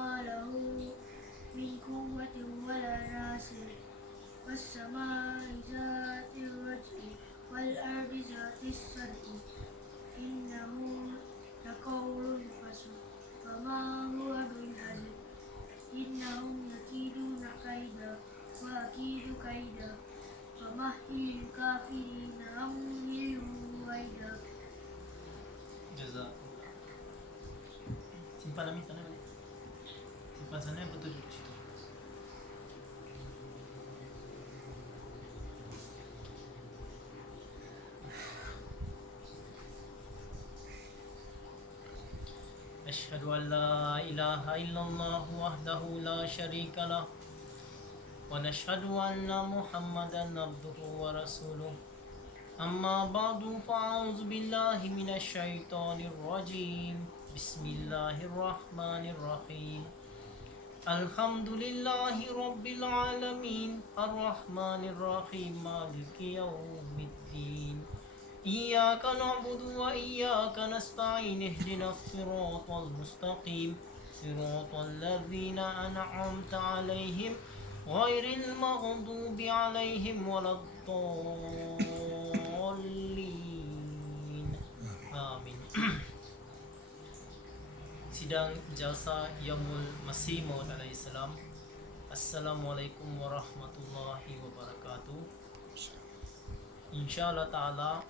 ما له من قوة ولا ناصر والسماء ذات الرجع والأرض ذات الصدع إنه لقول فصل فما هو بالهزل إنهم يكيدون كيدا وأكيد كيدا فمهل الكافرين أمهلهم رويدا. Jazakallah. Simpan Amin tanah balik. Simpan sana betul duduk situ. أشهد أن لا إله إلا الله وحده لا شريك له ونشهد أن محمدا عبده ورسوله أما بعد فأعوذ بالله من الشيطان الرجيم بسم الله الرحمن الرحيم الحمد لله رب العالمين الرحمن الرحيم مالك يوم الدين إياك نعبد وإياك نستعين اهدنا الصراط المستقيم صراط الذين أنعمت عليهم غير المغضوب عليهم ولا الضالين آمين. Sidang Jalsa Yaumul Masih Maud alaihissalam. Assalamualaikum warahmatullahi wabarakatuh. InsyaAllah ta'ala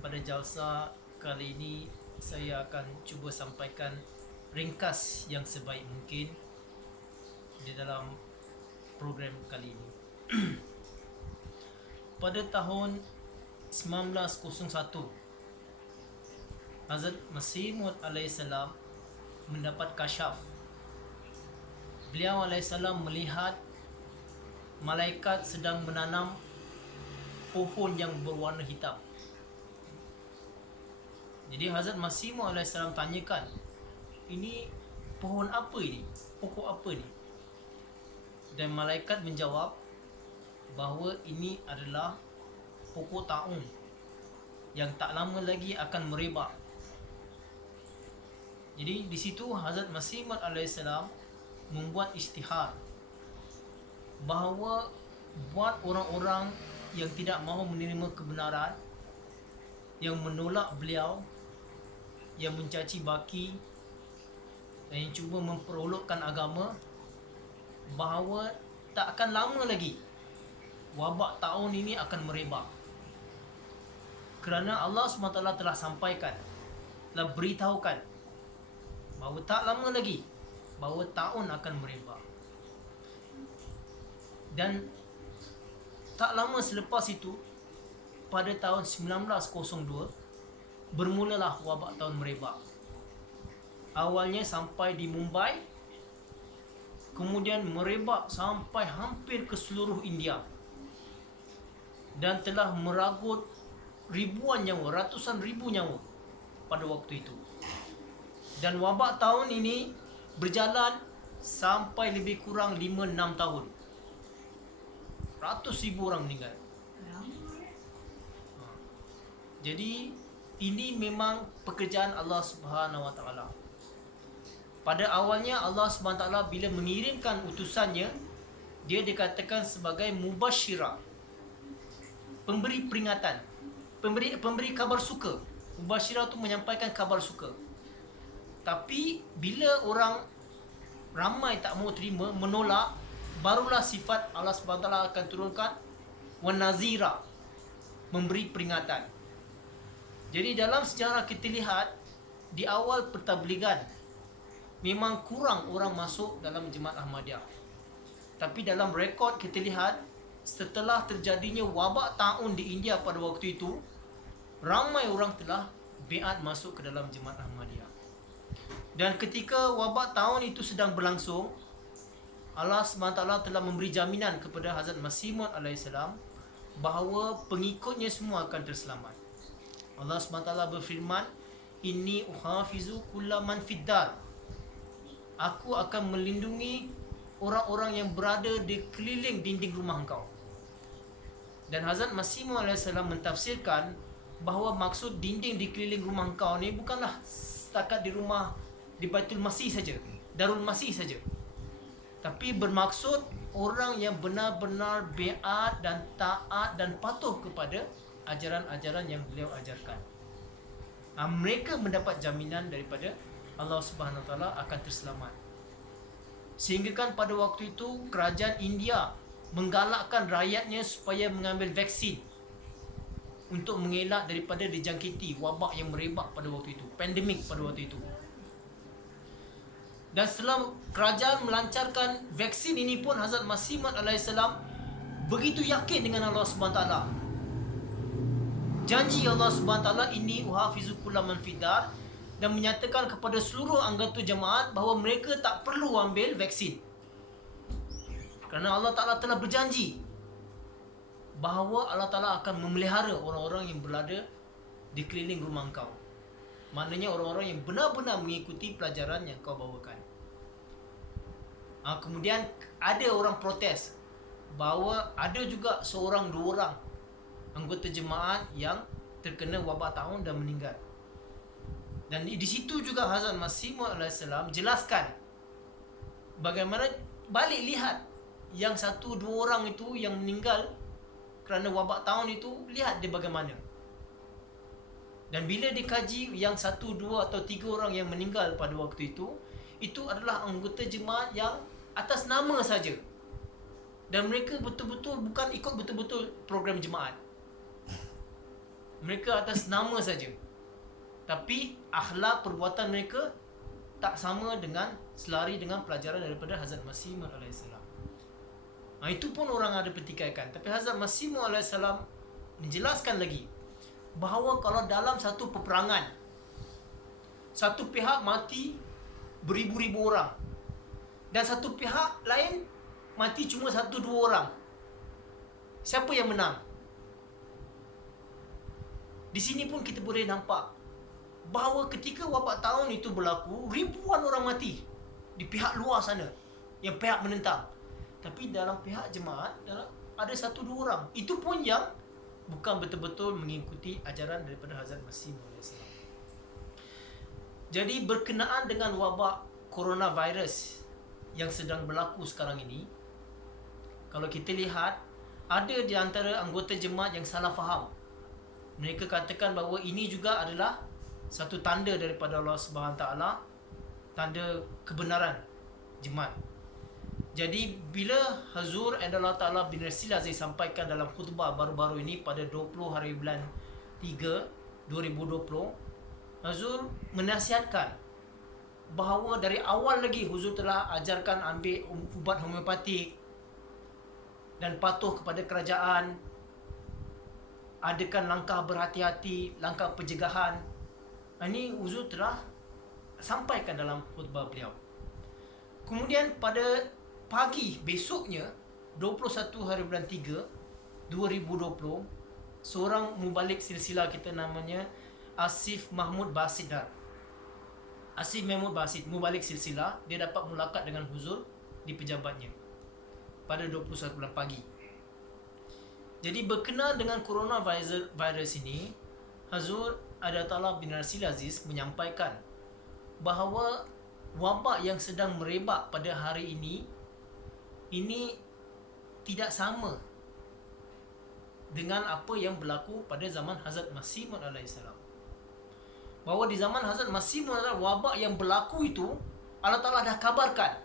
pada jalsa kali ini saya akan cuba sampaikan ringkas yang sebaik mungkin di dalam program kali ini. Pada tahun 1901 Hazrat Masih Maud alaihissalam mendapat kasyaf. Beliau alaihissalam melihat malaikat sedang menanam pohon yang berwarna hitam. Jadi Hazrat Masih Maud alaihissalam tanyakan, ini pohon apa ini? Pokok apa ni? Dan malaikat menjawab bahawa ini adalah pokok taun yang tak lama lagi akan merebak. Jadi di situ Hazrat Masih Maud alaihissalam membuat isytihar bahawa buat orang-orang yang tidak mahu menerima kebenaran, yang menolak beliau, yang mencaci baki dan yang cuba memperolokkan agama, bahawa tak akan lama lagi wabak taun ini akan merebak. Kerana Allah SWT telah sampaikan, telah beritahukan bahawa tak lama lagi bahawa taun akan merebak. Dan tak lama selepas itu, pada tahun 1902 bermulalah wabak taun merebak. Awalnya sampai di Mumbai, kemudian merebak sampai hampir ke seluruh India dan telah meragut ribuan nyawa, ratusan ribu nyawa pada waktu itu. Dan wabak taun ini berjalan sampai lebih kurang 5-6 tahun. Ratus ribu orang meninggal. Jadi ini memang pekerjaan Allah Subhanahu Wa Taala. Pada awalnya Allah Subhanahu Wa Taala bila mengirimkan utusannya, dia dikatakan sebagai mubasyirah, pemberi peringatan, pemberi kabar suka. Mubasyirah itu menyampaikan kabar suka. Tapi bila orang ramai tak mau terima, menolak, barulah sifat Allah SWT akan turunkan wanazira, memberi peringatan. Jadi dalam sejarah kita lihat, di awal pertabligan memang kurang orang masuk dalam Jemaat Ahmadiyah. Tapi dalam rekod kita lihat, setelah terjadinya wabak taun di India pada waktu itu, ramai orang telah biat masuk ke dalam Jemaat Ahmadiyah. Dan ketika wabak taun itu sedang berlangsung, Allah SWT telah memberi jaminan kepada Hazrat Masih Maud alaihissalam bahawa pengikutnya semua akan terselamat. Allah SWT berfirman, Inni uhafizu kulla man fiddar. Aku akan melindungi orang-orang yang berada di keliling dinding rumah engkau. Dan Hazrat Masih Maud alaihissalam mentafsirkan bahawa maksud dinding di keliling rumah engkau ni bukanlah setakat di rumah di Baitul Masih saja, Darul Masih saja. Tapi bermaksud orang yang benar-benar biat dan taat dan patuh kepada ajaran-ajaran yang beliau ajarkan. Mereka mendapat jaminan daripada Allah Subhanahu Wa Taala akan terselamat. Sehingga kan pada waktu itu kerajaan India menggalakkan rakyatnya supaya mengambil vaksin untuk mengelak daripada dijangkiti wabak yang merebak pada waktu itu, pandemik pada waktu itu. Dan setelah kerajaan melancarkan vaksin ini pun, Hazrat Masih Maud AS begitu yakin dengan Allah SWT. Janji Allah SWT ini uhafizu kulla man fidar, dan menyatakan kepada seluruh anggota jemaat bahawa mereka tak perlu ambil vaksin. Kerana Allah Ta'ala telah berjanji bahawa Allah Ta'ala akan memelihara orang-orang yang berada di keliling rumah kau. Maknanya orang-orang yang benar-benar mengikuti pelajaran yang kau bawakan. Kemudian ada orang protes bahawa ada juga seorang dua orang anggota jemaat yang terkena wabak taun dan meninggal. Dan di situ juga Hazrat Masih Maud AS jelaskan bagaimana balik lihat yang satu dua orang itu yang meninggal kerana wabak taun itu, lihat dia bagaimana. Dan bila dikaji yang satu, dua atau tiga orang yang meninggal pada waktu itu adalah anggota jemaat yang atas nama saja. Dan mereka betul-betul bukan ikut betul-betul program jemaat. Mereka atas nama saja. Tapi akhlak perbuatan mereka tak sama dengan, selari dengan pelajaran daripada Hazrat Masih Maud AS. Itu pun orang ada pertikaikan. Tapi Hazrat Masih Maud AS menjelaskan lagi bahawa kalau dalam satu peperangan, satu pihak mati beribu-ribu orang dan satu pihak lain mati cuma satu dua orang, siapa yang menang? Di sini pun kita boleh nampak bahawa ketika wabak taun itu berlaku, ribuan orang mati di pihak luar sana, yang pihak menentang. Tapi dalam pihak jemaat ada satu dua orang, itu pun yang bukan betul-betul mengikuti ajaran daripada Hazrat Masih Maud AS. Jadi berkenaan dengan wabak coronavirus yang sedang berlaku sekarang ini, kalau kita lihat, ada di antara anggota jemaat yang salah faham. Mereka katakan bahawa ini juga adalah satu tanda daripada Allah Subhanahu Taala, tanda kebenaran jemaat. Jadi bila Hazur Aidallah Ta'ala bin Rasil Aziz sampaikan dalam khutbah baru-baru ini pada 20 hari bulan 3 2020, Hazur menasihatkan bahawa dari awal lagi Huzur telah ajarkan ambil ubat homeopatik dan patuh kepada kerajaan, adakan langkah berhati-hati, langkah pencegahan. Ini Huzur telah sampaikan dalam khutbah beliau. Kemudian pada pagi besoknya 21 hari bulan 3 2020, seorang mubalik silsilah kita namanya Asif Mahmud Basidar. Asif Mahmud Basid, mubalik silsilah, dia dapat mulakat dengan Huzur di pejabatnya pada 21 bulan pagi. Jadi berkenaan dengan coronavirus ini, Hazur Aidallah bin Rasil Aziz menyampaikan bahawa wabak yang sedang merebak pada hari ini tidak sama dengan apa yang berlaku pada zaman Hazrat Masih Maud AS. Bahawa di zaman Hazrat Masih Maud AS, wabak yang berlaku itu Allah Ta'ala dah kabarkan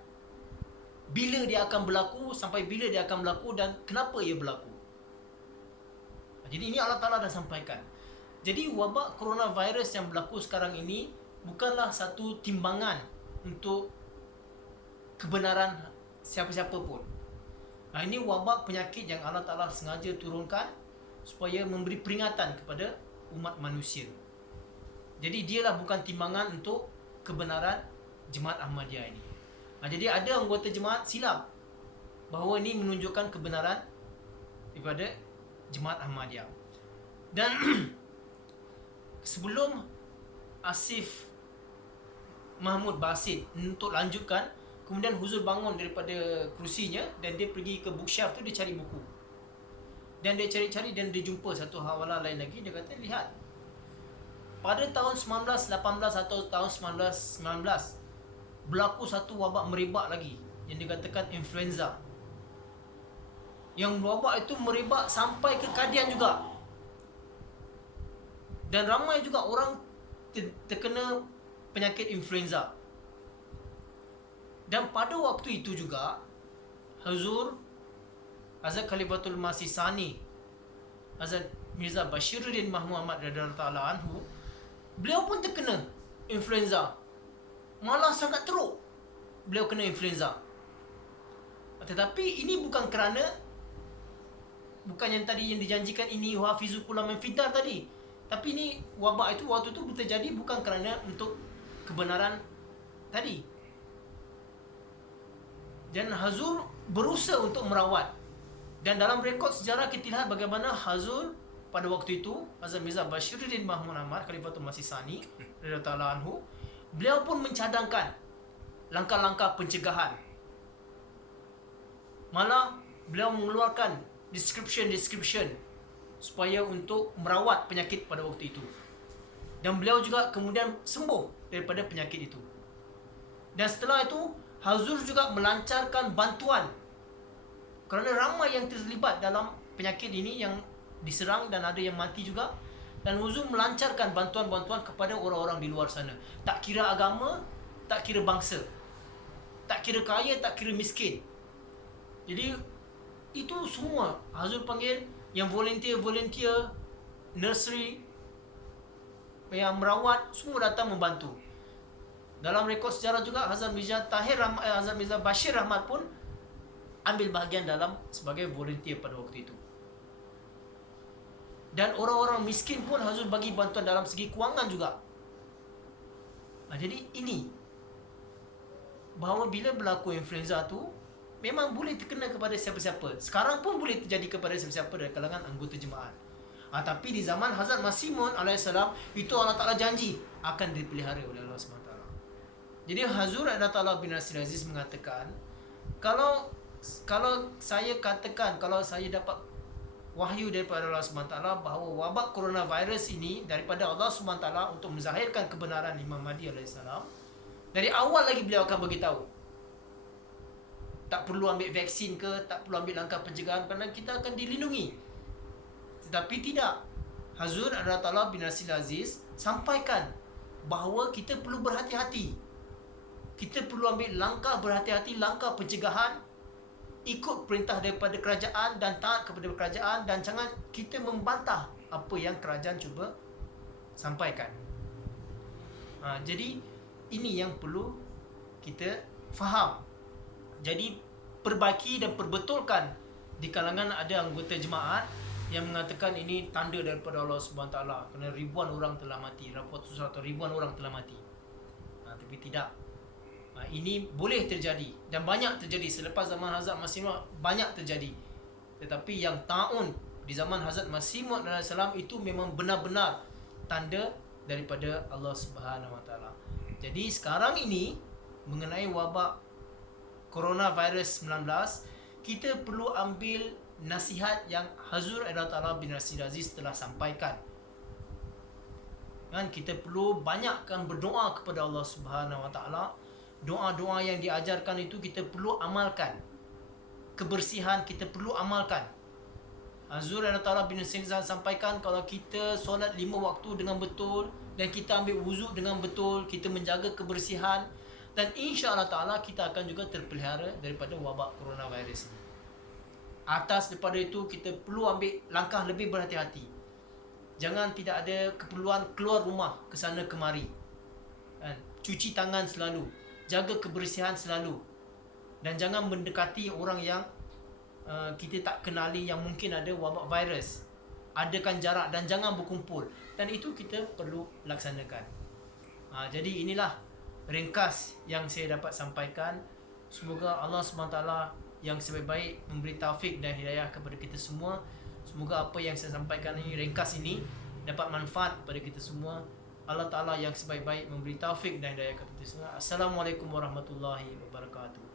bila dia akan berlaku, sampai bila dia akan berlaku dan kenapa ia berlaku. Jadi ini Allah Ta'ala dah sampaikan. Jadi wabak coronavirus yang berlaku sekarang ini bukanlah satu timbangan untuk kebenaran siapa-siapa pun. Ini wabak penyakit yang Allah Ta'ala sengaja turunkan supaya memberi peringatan kepada umat manusia. Jadi dialah bukan timbangan untuk kebenaran Jemaat Ahmadiyah ini. Jadi ada anggota jemaat silap bahawa ini menunjukkan kebenaran daripada Jemaat Ahmadiyah. Dan sebelum Asif Mahmud Basid untuk lanjutkan, kemudian Huzur bangun daripada kerusinya dan dia pergi ke bookshelf tu, dia cari buku. Dan dia cari-cari dan dia jumpa satu hawalah lain lagi. Dia kata, lihat, pada tahun 1918 atau tahun 1919 berlaku satu wabak merebak lagi yang dikatakan influenza. Yang wabak itu merebak sampai ke Kadian juga. Dan ramai juga orang terkena penyakit influenza. Dan pada waktu itu juga Hazrat Khalifatul Masih Sani, Hazrat Mirza Bashiruddin Muhammad radhiyallahu taala anhu, beliau pun terkena influenza. Malah sangat teruk beliau kena influenza. Tetapi ini bukan yang tadi yang dijanjikan ini hafizukullah min fitar tadi. Tapi ini wabak itu waktu itu terjadi bukan kerana untuk kebenaran tadi. Dan Hazur berusaha untuk merawat. Dan dalam rekod sejarah kita lihat bagaimana Hazur pada waktu itu, Hazrat Mirza Bashiruddin Muhammad Khalifatul Masih Sani radhiyallahu taala anhu, beliau pun mencadangkan langkah-langkah pencegahan. Malah beliau mengeluarkan description supaya untuk merawat penyakit pada waktu itu. Dan beliau juga kemudian sembuh daripada penyakit itu. Dan setelah itu Hazur juga melancarkan bantuan kerana ramai yang terlibat dalam penyakit ini yang diserang dan ada yang mati juga. Dan Hazur melancarkan bantuan-bantuan kepada orang-orang di luar sana. Tak kira agama, tak kira bangsa, tak kira kaya, tak kira miskin. Jadi itu semua Hazur panggil yang volunteer, nursery, yang merawat, semua datang membantu. Dalam rekod sejarah juga Hazrat Mirza Hazrat Mirza Bashir Ahmad pun ambil bahagian dalam sebagai volunteer pada waktu itu. Dan orang-orang miskin pun Hazur bagi bantuan dalam segi kewangan juga. Jadi ini bahawa bila berlaku influenza tu memang boleh terkena kepada siapa-siapa. Sekarang pun boleh terjadi kepada siapa-siapa dari kalangan anggota jemaat. Tapi di zaman Hazrat Masih Maud alaihissalam, itu Allah Ta'ala janji akan dipelihara oleh Allah SWT. Jadi Hazur Ta'ala bin Nasir Aziz mengatakan, kalau saya katakan, kalau saya dapat wahyu daripada Allah SWT bahawa wabak coronavirus ini daripada Allah SWT untuk menzahirkan kebenaran Imam Mahdi alaihissalam, dari awal lagi beliau akan beritahu. Tak perlu ambil vaksin ke, tak perlu ambil langkah pencegahan kerana kita akan dilindungi. Tetapi tidak. Hazur Ta'ala bin Nasir Aziz sampaikan bahawa kita perlu berhati-hati. Kita perlu ambil langkah berhati-hati, langkah pencegahan, ikut perintah daripada kerajaan dan taat kepada kerajaan, dan jangan kita membantah apa yang kerajaan cuba sampaikan. Jadi ini yang perlu kita faham. Jadi perbaiki dan perbetulkan di kalangan ada anggota jemaat yang mengatakan ini tanda daripada Allah SWT kerana ribuan orang telah mati, rapot susah atau ribuan orang telah mati. Tapi tidak. Ini boleh terjadi dan banyak terjadi selepas zaman Hazrat Masih Maud, banyak terjadi. Tetapi yang ta'un di zaman Hazrat Masih Maud alaihissalam itu memang benar-benar tanda daripada Allah SWT. Jadi sekarang ini mengenai wabak coronavirus 19, kita perlu ambil nasihat yang Hazur Ta'ala bin Nasir Aziz telah sampaikan. Kan kita perlu banyakkan berdoa kepada Allah Subhanahu Wa Taala. Doa-doa yang diajarkan itu kita perlu amalkan. Kebersihan kita perlu amalkan. Hazur Ta'ala bin Nasir Aziz sampaikan kalau kita solat 5 waktu dengan betul dan kita ambil wuzuk dengan betul, kita menjaga kebersihan, dan insya-Allah Ta'ala kita akan juga terpelihara daripada wabak coronavirus ini. Atas daripada itu, kita perlu ambil langkah lebih berhati-hati. Jangan tidak ada keperluan keluar rumah ke sana kemari. Cuci tangan selalu. Jaga kebersihan selalu. Dan jangan mendekati orang yang kita tak kenali yang mungkin ada wabak virus. Adakan jarak dan jangan berkumpul. Dan itu kita perlu laksanakan. Jadi inilah ringkas yang saya dapat sampaikan. Semoga Allah SWT yang sebaik-baik memberi taufik dan hidayah kepada kita semua. Semoga apa yang saya sampaikan ini, ringkas ini, dapat manfaat kepada kita semua. Allah Ta'ala yang sebaik-baik memberi taufik dan hidayah kepada kita semua. Assalamualaikum warahmatullahi wabarakatuh.